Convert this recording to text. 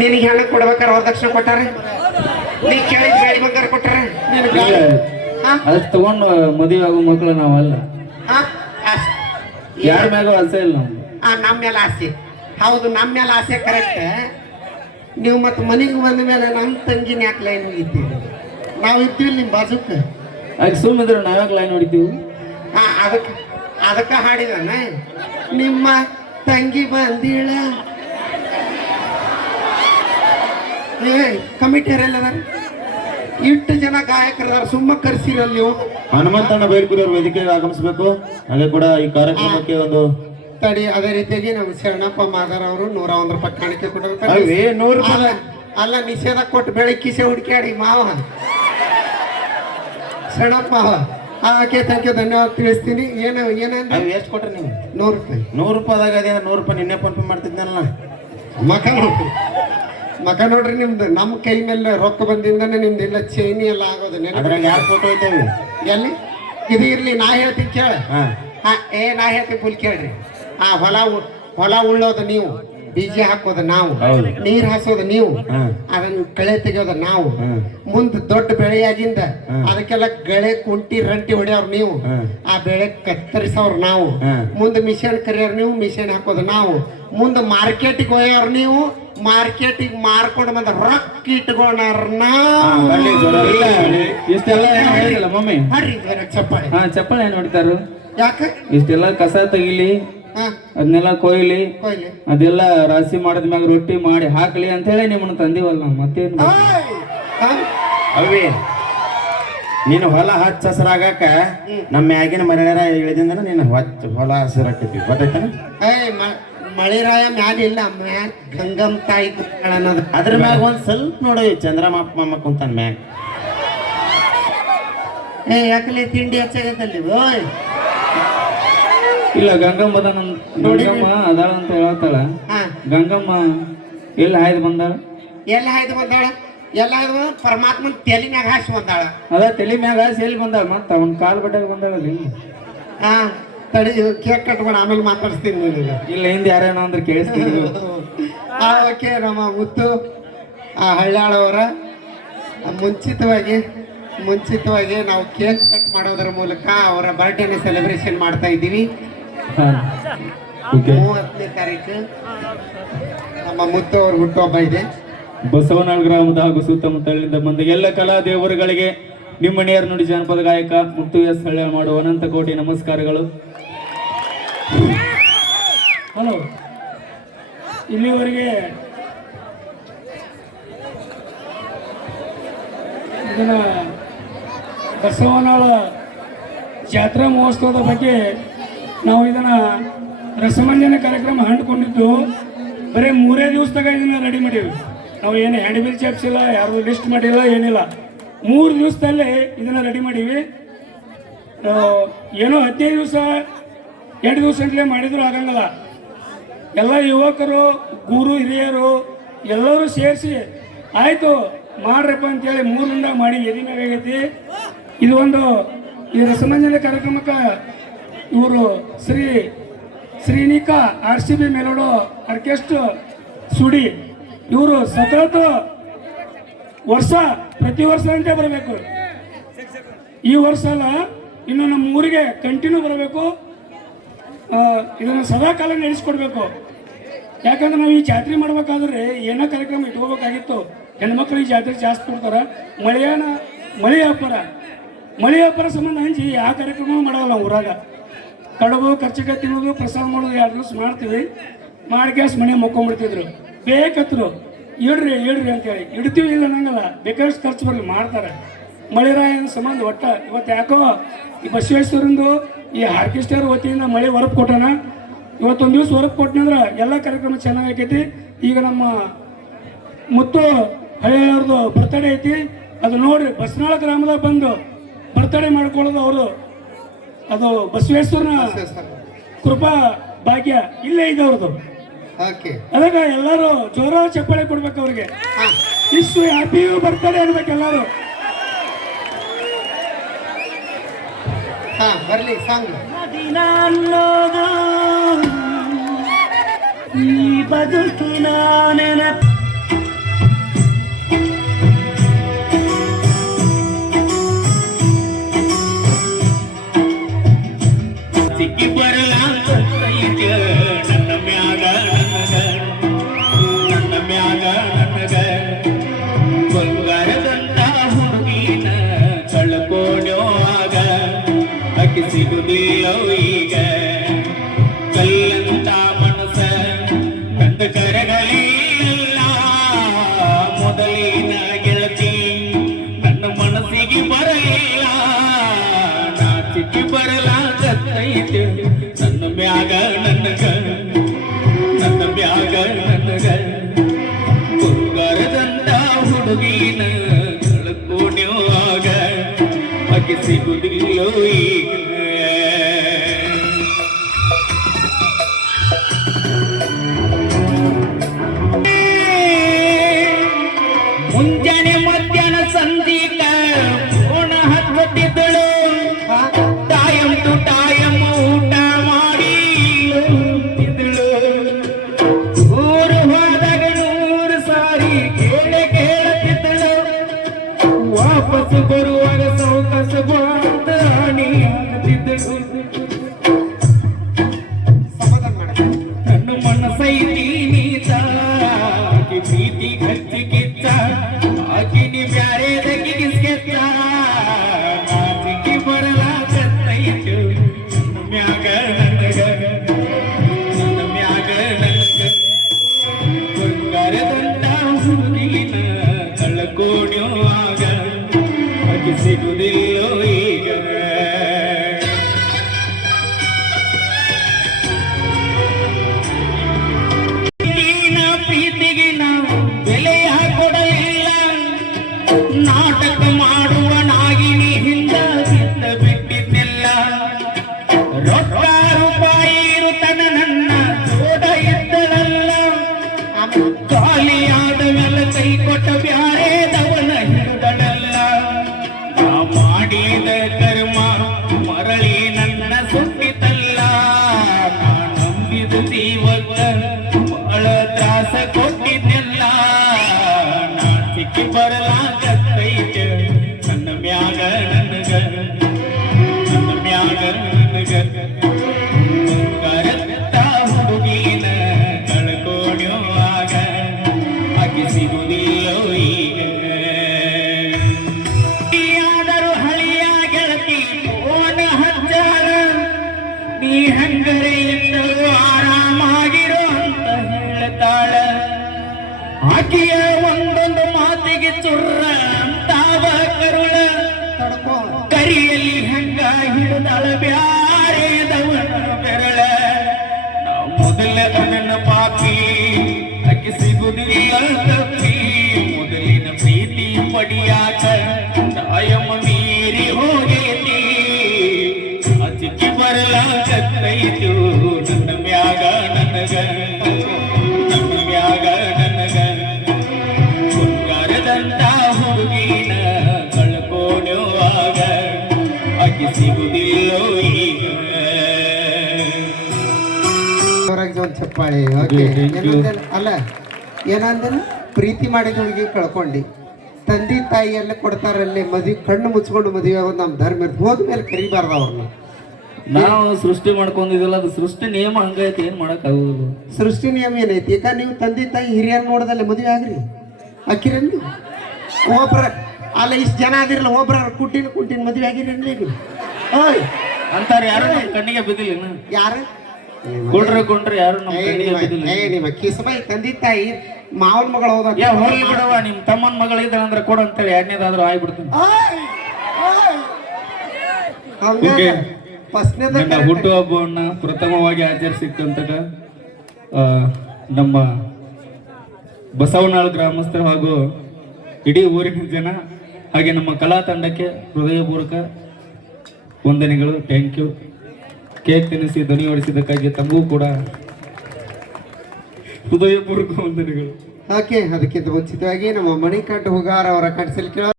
ನಿನಗೆ ಹೆಣ್ಣು ಕೊಡ್ಬೇಕಾರ ವರದಕ್ಷಿಣೆ ಕೊಟ್ಟಾರ? ನೀ ಕೇಳಿದ ಗಾಡಿ ಬಂಗಾರ ಕೊಟ್ಟಾರ? ಅಷ್ಟು ತಗೊಂಡು ಮದುವೆ ಆಗೋ ಮಕ್ಕಳು ನಾವಲ್ಲ. ಯಾರ ಮ್ಯಾಗ ಆಸೆ ಇಲ್ಲ ನಮ್ದು. ನಮ್ಮ ಮೇಲೆ ಆಸೆ. ಹೌದು, ನಮ್ಮ ಮೇಲೆ ಆಸೆ ಕರೆಕ್ಟ್. ನೀವು ಮತ್ತೆ ಮನೆಗೆ ಬಂದ ಮೇಲೆ ನಮ್ಮ ತಂಗಿನ ಯಾಕೆ ಲೈನ್ ಹೋಗಿದ್ದೀವಿ? ನಾವು ಇದ್ದೀವಿ ನಿಮ್ಮ ಬಾಜುಕ್ಕೆ. ಆಗ ಸುಮ್ಮನೆ ನಾವ್ಯಾಗ ಲೈನ್ ಹೊಡಿತೀವಿ? ಅದಕ್ಕೆ ಹಾಡಿದಾನ ನಿಮ್ಮ ತಂಗಿ ಬಂದೀಳ. ಏ ಕಮಿಟಿಯರೆಲ್ಲದಾರ, ಇಷ್ಟು ಜನ ಗಾಯಕರದಾರ, ಸುಮ್ಮ ಕರ್ಸಿರಲ್ಲ ನೀವು. ಹನುಮಂತಣ್ಣ ಬೈರ್ಕೂರವ್ರ ವೇದಿಕೆಗೆ ಆಗಮಿಸಬೇಕು. ಹಾಗೆ ಕೂಡ ಈ ಕಾರ್ಯಕ್ರಮಕ್ಕೆ ಒಂದು ತಡಿ. ಅದೇ ರೀತಿಯಾಗಿ ನಮ್ಮ ಶರಣಪ್ಪ ಮಾದಾರ್ ಅವರು 101 ರೂಪಾಯಿ ಕಾಣಿಕೆ ಕೊಟ್ಟಿರ್ತಾರೆ. 100 ರೂಪಾಯಿ ಅಲ್ಲ, ನಿಷೇಧ ಕೊಟ್ಟು ಬೆಳಗ್ಗೆ ಕಿಸೆ ಹುಡುಕ್ಯಾಡಿ ಮಾವ ಶರಣಪ್ಪ. ಓಕೆ, ಥ್ಯಾಂಕ್ ಯು, ಧನ್ಯವಾದ ತಿಳಿಸ್ತೀನಿ. ಏನಂದ್ರೆ ಎಷ್ಟು ಕೊಟ್ರಿ ನೀವು? 100 ರೂಪಾಯಿ. 100 ರೂಪಾಯಿದಾಗ ಅದೇ 100 ರೂಪಾಯಿ ನಿನ್ನೆ ಫೋನ್ ಪೇ ಮಾಡ್ತಿದ್ನಲ್ಲ. ಮಕ ನೋಡ್ರಿ, ನಿಮ್ದು ನಮ್ಮ ಕೈ ಮೇಲೆ ರೊಕ್ಕ ಬಂದಿಂದನೇ ನಿಮ್ದು ಇಲ್ಲ ಚೈನಿ ಎಲ್ಲ ಆಗೋದು. ಅದ್ರಾಗ ಯಾರು ಫೋಟೋ ಐತೇವಿ? ಎಲ್ಲಿ ಇದು ಇರ್ಲಿ, ನಾ ಹೇಳ್ತೀನಿ ಕೇಳ. ನಾ ಹೇಳ್ತೀನಿ ಫುಲ್ ಕೇಳ್ರಿ. ಹೊಲ ಉಳ್ಳೋದು ನೀವು, ಬೀಜ ಹಾಕೋದು ನಾವು, ನೀರ್ ಹಾಸೋದು ನೀವು, ಅದನ್ನ ಕಳೆ ತೆಗಿಯೋದು ನಾವು. ಮುಂದ್ ದೊಡ್ಡ ಬೆಳೆಯಾಗಿಂದ ಅದಕ್ಕೆಲ್ಲ ಗಳೆ ಕುಂಟಿ ರಂಟಿ ಹೊಡೆಯೋರು ನೀವು, ಆ ಬೆಳೆ ಕತ್ತರಿಸೋರು ನಾವು. ಮುಂದೆ ಮಿಷನ್ ಕರಿಯೋರು ನೀವು, ಮಿಷನ್ ಹಾಕೋದು ನಾವು. ಮುಂದೆ ಮಾರ್ಕೆಟಿಗೆ ಒಯ್ಯೋರು ನೀವು, ಮಾರ್ಕೆಟಿಗೆ ಮಾರ್ಕೊಂಡು ಬಂದ ರೊಕ್ಕ ಇಟ್ಕೊಂಡಾರ ನಾವು. ಇಷ್ಟೆಲ್ಲ ಹೇಳಿದಲ್ಲ ಮಮ್ಮಿ. ಚಪ್ಪಾಳೆ ಚಪ್ಪಾಳೆ ಏನ್ ಹೊಡಿತಾರು? ಯಾಕೆ? ಇಷ್ಟೆಲ್ಲ ಕಸ ತೆಗಿಲಿ, ಅದನ್ನೆಲ್ಲ ಕೊಯ್ಲಿ, ಅದೆಲ್ಲ ರಾಶಿ ಮಾಡಿದ ಮ್ಯಾಗ ರೊಟ್ಟಿ ಮಾಡಿ ಹಾಕ್ಲಿ ಅಂತ ಹೇಳಿ ನಿಮ್ಮನ್ನ ತಂದಿವಲ್ಲ ನಾವು. ಮತ್ತೇನು ಅವೇ ನೀನು ಹೊಲ ಹಚ್ಚ ಹಸರಾಗಾಕ ನಮ್ಮ ಮ್ಯಾಗಿನ ಮನೆಯಾರ ಇಳಿದಿಂದ ನೀನು ಹೊಲ ಹಸಿರಾಕೈತಿ, ಗೊತ್ತಾಯ್ತಾನ? ಮಳೆರಾಯ ಮ್ಯಾಲ ಇಲ್ಲ, ಗಂಗಮ್ಮ ತಾಯಿ ಅನ್ನೋದು. ಅದ್ರ ಮ್ಯಾಗ ಒಂದ್ ಸ್ವಲ್ಪ ನೋಡಿ ಚಂದ್ರಮಾಪ ಮಾಮ ಕುಂತಾನ ಮ್ಯಾಗ. ಯಾಕಲೆ ತಿಂಡಿ ಹೆಚ್ಚಾಗತ್ತಲ್ಲಿ? ಇಲ್ಲ, ಗಂಗಮ್ಮ ಗಂಗಮ್ಮ ಅದಾಳ ಅಂತ ಹೇಳ್ತಾಳ. ಗಂಗಮ್ಮ ಎಲ್ಲಿ ಹಾಯ್ದು ಬಂದಾಳ? ಎಲ್ಲ ಹಾಯ್ದು ಬಂದಾಳ? ಪರಮಾತ್ಮನ್ ತಲೆ ಮ್ಯಾಗ ಹಾಸಿ ಬಂದಾಳ. ಅದ ತಲೆ ಮ್ಯಾಗ ಹಾಸಿ ಎಲ್ಲಿ ಬಂದಾಳ? ಮತ್ತ ಅವ್ನ ಕಾಲ್ ಬಡ್ಡಾಗ ಬಂದಾಳಲ್ಲಿ. ತಡಿ, ಕೇಕ್ ಕಟ್ಕೊಂಡು ಆಮೇಲೆ ಮಾತಾಡ್ಸ್ತೀನಿ ನಿನಗೆ. ಇಲ್ಲ, ಹಿಂದೆ ಯಾರೇನೋ ಅಂದ್ರೆ ಕೇಳಿಸ್ತೀನಿ. ಓಕೆ, ನಮ್ಮ ಮುತ್ತು ಹಳ್ಯಾಳವರ ಮುಂಚಿತವಾಗಿ ನಾವು ಕೇಕ್ ಕಟ್ ಮಾಡೋದ್ರ ಮೂಲಕ ಅವರ ಬರ್ಡೇನ ಸೆಲೆಬ್ರೇಷನ್ ಮಾಡ್ತಾ ಇದ್ದೀವಿ. 30ನೇ ತಾರೀಕು ನಮ್ಮ ಮುತ್ತು ಅವ್ರ ಹುಟ್ಟುಹಬ್ಬ ಇದೆ. ಬಸವನಾಳ್ ಗ್ರಾಮದ ಹಾಗೂ ಸುತ್ತಮುತ್ತಲಿನಿಂದ ಬಂದ ಎಲ್ಲ ಕಲಾ ದೇವರುಗಳಿಗೆ ನಿಮ್ಮ ನೇರ ನುಡಿ ಜಾನಪದ ಗಾಯಕ ಮುತ್ತು ಎಸ್ ಹಳ್ಯಾಳ ಮಾಡುವ ಅನಂತ ಕೋಟಿ ನಮಸ್ಕಾರಗಳು. ಹಲೋ, ಇಲ್ಲಿವರೆಗೆ ಇದನ್ನ ಬಸವನಾಳ ಜಾತ್ರಾ ಮಹೋತ್ಸವದ ಬಗ್ಗೆ ನಾವು ಇದನ್ನು ರಸಮಂಜನ ಕಾರ್ಯಕ್ರಮ ಹಂಡ್ಕೊಂಡಿದ್ದು ಬರೀ 3 ದಿವಸದಾಗ ಇದನ್ನು ರೆಡಿ ಮಾಡೀವಿ ನಾವು. ಏನು ಹ್ಯಾಂಡ್ಬಿಲ್ ಚಾಪ್ಸಿಲ್ಲ, ಯಾರು ಲಿಸ್ಟ್ ಮಾಡಿಲ್ಲ, ಏನಿಲ್ಲ. 3 ದಿವಸದಲ್ಲೇ ಇದನ್ನು ರೆಡಿ ಮಾಡೀವಿ. ಏನೋ 15 ದಿವಸ 2 ದಿವಸ ಅಂತಲೇ ಮಾಡಿದ್ರು ಆಗಂಗಿಲ್ಲ. ಎಲ್ಲ ಯುವಕರು, ಗುರು ಹಿರಿಯರು ಎಲ್ಲರೂ ಸೇರಿಸಿ ಆಯಿತು ಮಾಡ್ರಪ್ಪ ಅಂತೇಳಿ 3 ದಿನದಾಗ ಮಾಡಿ ಎದಿ ಮ್ಯಾಗ ಆಗೈತಿ. ಇದು ಒಂದು ಈ ರಸಮಂಜನ ಕಾರ್ಯಕ್ರಮಕ್ಕೆ ಇವರು ಶ್ರೀನಿಕಾ RCB ಮೆಲೋಡೋ ಆರ್ಕೆಸ್ಟ್ರಾ ಸುಡಿ ಇವರು ಸತತ ಪ್ರತಿ ವರ್ಷ ಅಂತ ಬರಬೇಕು. ಈ ವರ್ಷ ಅಲ್ಲ, ಇನ್ನು ನಮ್ಮ ಊರಿಗೆ ಕಂಟಿನ್ಯೂ ಬರಬೇಕು. ಇದನ್ನು ಸದಾ ಕಾಲ ನಡೆಸ್ಕೊಡ್ಬೇಕು. ಯಾಕಂದ್ರೆ ನಾವು ಈ ಜಾತ್ರೆ ಮಾಡ್ಬೇಕಾದ್ರೆ ಏನೋ ಕಾರ್ಯಕ್ರಮ ಇಟ್ಕೋಬೇಕಾಗಿತ್ತು. ಹೆಣ್ಮಕ್ಳು ಈ ಜಾತ್ರೆ ಜಾಸ್ತಿ ಕೊಡ್ತಾರೆ. ಮಳೆ ವ್ಯಾಪಾರ ಸಂಬಂಧ ಹಂಚಿ ಯಾವ ಕಾರ್ಯಕ್ರಮ ಮಾಡಲ್ಲ ನಾವು ಊರಾಗ. ಕಡುಬು ಖರ್ಚಿಗೆ ತಿನ್ನೋದು, ಪ್ರಸಾದ ಮಾಡೋದು 2 ದಿವಸ ಮಾಡ್ತೀವಿ. ಮಾಡಿ ಗ್ಯಾಸ್ ಮನೆ ಮುಕ್ಕೊಂಡ್ಬಿಡ್ತಿದ್ರು. ಬೇಕತ್ರು ಇಡ್ರಿ ಅಂತೇಳಿ ಇಡ್ತೀವಿ, ಇಲ್ಲ ನಂಗಲ್ಲ, ಬೇಕಾದಷ್ಟು ಖರ್ಚು ಬರಲಿ ಮಾಡ್ತಾರೆ. ಮಳೆರಾಯನ ಸಂಬಂಧ ಒಟ್ಟ ಇವತ್ತು ಯಾಕೋ ಈ ಬಸವೇಶ್ವರಂದು ಈ ಆರ್ಕೆಸ್ಟ್ರಾ ವತಿಯಿಂದ ಮಳೆ ಹೊರಪು ಕೊಟ್ಟಣ. ಇವತ್ತೊಂದು ದಿವಸ ಹೊರಪು ಕೊಟ್ಟನಂದ್ರೆ ಎಲ್ಲ ಕಾರ್ಯಕ್ರಮ ಚೆನ್ನಾಗೈತಿ. ಈಗ ನಮ್ಮ ಮುತ್ತು ಹಳ್ಳಿಯವ್ರದ್ದು ಬರ್ತಡೇ ಐತಿ. ಅದು ನೋಡ್ರಿ, ಬಸನಾಳ ಗ್ರಾಮದಾಗ ಬಂದು ಬರ್ತಡೇ ಮಾಡ್ಕೊಳ್ಳೋದು ಅವರು. ಅದು ಬಸವೇಶ್ವರನ ಕೃಪಾ ಭಾಗ್ಯ ಇಲ್ಲೇ ಇದೆ ಅವ್ರದ್ದು. ಅದಾಗ ಎಲ್ಲರೂ ಜೋರ ಚಪ್ಪಾಳೆ ಕೊಡ್ಬೇಕು ಅವ್ರಿಗೆ. ಇಷ್ಟು ಹ್ಯಾಪಿ ಬರ್ತಡೇ ಅನ್ಬೇಕು ಎಲ್ಲರೂ. ಬರ್ಲಿ ಸಾಂಗ್. ಈ ಬದುಕಿನ ನೆನಪು ಮುಂಜಾನೆ ಮಧ್ಯಾಹ್ನ ಸಂಜೀಕ ಫೋನ್ ಹಚ್ಚುತ್ತಿದ್ದಳು ಟೈಮ್ ಟು ಟೈಮ್ ಊಟ ಮಾಡಿ ಹೋಗ್ತಿದ್ದಳು ಊರು ಹೋದಾಗ 100 ಸಾರಿ ಕೇಳುತ್ತಿದ್ದಳು ವಾಪಸ್ ಬರುವಾಗ ಸೌಕಸ ಬಾಣಿ ಆಗ್ತಿದ್ದಳು ಸಮಾಧಾನ ಮಾಡಿ ನನ್ನ ಮನಸ್ಸೈತಿ ನೀತ ಆಕಿ ಪ್ರೀತಿ ಹಚ್ಚಿಕಿಚ್ಚ ಆಕಿ ನೀ ಬ್ಯಾರೆದಕ್ಕೆ ಕಿಸ್ಕೆತ್ತ ನಾಚಿಕೆ ಬರಲಾಗತ್ತೈತು ನನ್ನ ಮ್ಯಾಗ ನನಗ ಬಂಗಾರದಂತ ಹುಡುಗಿನ ಕಳ್ಕೊಂಡ್ಯೋ ಆಗ ಆಕಿ ಸಿಗುದಿಲ್ಲೋ ಈಗ ಪ್ರೀತಿಗೆ ನಾವು ಬೆಲೆಯ ಕೊಡಲಿಲ್ಲ ನಾಟಕ ಮಾಡುವ ನಾಗಿನಿ ಹಿಂದ ಬಿದ್ದ ಬಿಟ್ಟಿದ್ದಿಲ್ಲ ರೊಕ್ಕ ರೂಪಾಯಿ ಇರುತ್ತನ ನನ್ನ ಜೋಡ ಇದ್ದಳಲ್ಲ ಖಾಲಿಯಾದ ಮೇಲೆ ಕೈ ಕೊಟ್ಟ ಬ್ಯಾರೇದವನ ಹಿಡಿದಳಲ್ಲ ನಾ ಮಾಡಿದ ಕರ್ಮ ಮರಳಿ ನನ್ನ ಸುಟ್ಟಿತಲ್ಲ ನಾ ನಂಬಿದ ಜೀವಕ್ಕ ಬಹಳ ತ್ರಾಸ ಕೊಟ್ಟಿದ್ದಿಲ್ಲ ನಾಚಿಕೆ ಬರಲಾಗತ್ತೈತ ನನ್ನ ಮ್ಯಾಗ ನನಗ ಬಂಗಾರದಂತ ಹುಡುಗಿನ ಕಳ್ಕೊಂಡ್ಯೋ ಆಗ ಆಕೆ ಸಿಗುದಿಲ್ಲೋ ಈಗ ಆದರೂ ಹಳಿಯ ಗೆಳತಿ ಫೋನ್ ಹಚ್ಚಾಳ ನೀ ಹಂಗರೆ ಇದ್ದರೂ ಆರಾಮಾಗಿರೋ ಅಂತ ಹೇಳ್ತಾಳ ಆಕೆಯ ಒಂದೊಂದು ಮಾತಿಗೆ ಚುರ್ರ ಅಂತಾವ ಕರುಳ ತಡ್ಕೋ ಕರಿಯಲ್ಲಿ ಹಂಗ ಹಿಡಿದಾಳ ಬ್ಯಾರೆದವನ ಬೆರಳ ನಾವು ಮೊದಲ ನನ್ನ ಪಾಪಿ ಅಕ್ಕಿ ಸಿಗುದಿಲ್ಲ ತಪ್ಪಿ ಮೊದಲಿನ ಪ್ರೀತಿ ಪಡಿಯಾಕ ದಾಯಮ ಮೀರಿ ಹೋಗೈತಿ ಅಚಿಕ್ಕಿ ಬರಲಾಗತ್ತೈತು ನನ್ನ ಮ್ಯಾಗ ನನಗ ಬಂಗಾರದಂತ ಹುಡುಗಿನ ಕಳ್ಕೊಂಡುವಾಗ ಆಕೆ ಸಿಗುದಿಲ್ಲೋ ಈಗ ಹೊರಗೆ ಒಂದು ಚಪ್ಪಾಳಿ ಓಕೆ ಅಲ್ಲ ಏನಂದನ ಪ್ರೀತಿ ಮಾಡಿದ ಹುಡುಗಿ ಕಳ್ಕೊಂಡಿ ತಂದೆ ತಾಯಿ ಎಲ್ಲ ಕೊಡ್ತಾರಲ್ಲಿ ಮದುವೆ ಕಣ್ಣು ಮುಚ್ಕೊಂಡು ಮದುವೆ ಆಗೋದು ನಮ್ಮ ಧರ್ಮ ಇರ್ತದೆ ಹೋದ್ಮೇಲೆ ಕರಿಬಾರ್ದು ಅವ್ರನ್ನ ನಾವು ಸೃಷ್ಟಿ ಮಾಡ್ಕೊಂಡಿದಿಲ್ಲ ಅದು ಸೃಷ್ಟಿ ನಿಯಮ ಹಂಗೈತಿ ಏನ್ ಮಾಡಕ್ ಆಗುದಿಲ್ಲ ಸೃಷ್ಟಿ ನಿಯಮ ಏನೈತಿ ಈಗ ನೀವು ತಂದೆ ತಾಯಿ ಹಿರಿಯರ್ ನೋಡದಲ್ಲೇ ಮದುವೆ ಆಗ್ರಿ ಹಾಕಿರನ್ರಿ ಒಬ್ರ ಅಲ್ಲ ಇಷ್ಟು ಜನ ಅದಿರಲ್ಲ ಒಬ್ರ ಕುಟ್ಟಿನ ಮದುವೆ ಆಗಿರೇನ್ರಿ ಈಗ ಓಯ್ ಅಂತಾರ ಯಾರು ನಮ್ ಕಣ್ಣಿಗೆ ಬಿದ್ದಿಲ್ಲ ಯಾರು ಕೊಂಡ್ರೆ ಯಾರು ನಮ್ ಕಣ್ಣಿಗೆ ಬಿದ್ದಿಲ್ಲ ನಿಮ್ಮ ಕಿಸಬಾಯಿ ತಂದೆ ತಾಯಿ ಮಾವನ ಮಗಳು ಹೋದ ಹೋಗ್ಲಿ ಬಿಡವ ನಿಮ್ ತಮ್ಮನ ಮಗಳ ಇದ್ದಾಳೆ ಅಂದ್ರೆ ಕೊಡು ಅಂತೇಳಿ ಎರಡನೇದಾದ್ರೂ ಆಗ್ಬಿಡ್ತೀನಿ ಓಕೆ ನನ್ನ ಹುಟ್ಟುಹಬ್ಬವನ್ನ ಪ್ರಥಮವಾಗಿ ಆಚರಿಸಿಕ್ಕಂತಕ ನಮ್ಮ ಬಸವನಾಳ್ ಗ್ರಾಮಸ್ಥರು ಹಾಗೂ ಇಡೀ ಊರಿನ ಜನ ಹಾಗೆ ನಮ್ಮ ಕಲಾ ತಂಡಕ್ಕೆ ಹೃದಯಪೂರ್ವಕ ವಂದನೆಗಳು. Thank you. ಕೇಕ್ ತಿನ್ನಿಸಿ ಧ್ವನಿ ಹೊಡಿಸಿದ್ದಕ್ಕಾಗಿ ತಮಗೂ ಕೂಡ ಹೃದಯಪೂರ್ವಕ ವಂದನೆಗಳು. ಓಕೆ ಅದಕ್ಕಿಂತ ಮುಂಚಿತವಾಗಿ ನಮ್ಮ ಮಣಿಕಂಠ ಹುಗಾರ್ ಅವರ ಕಟ್ಸಲಿಕ್ಕೆ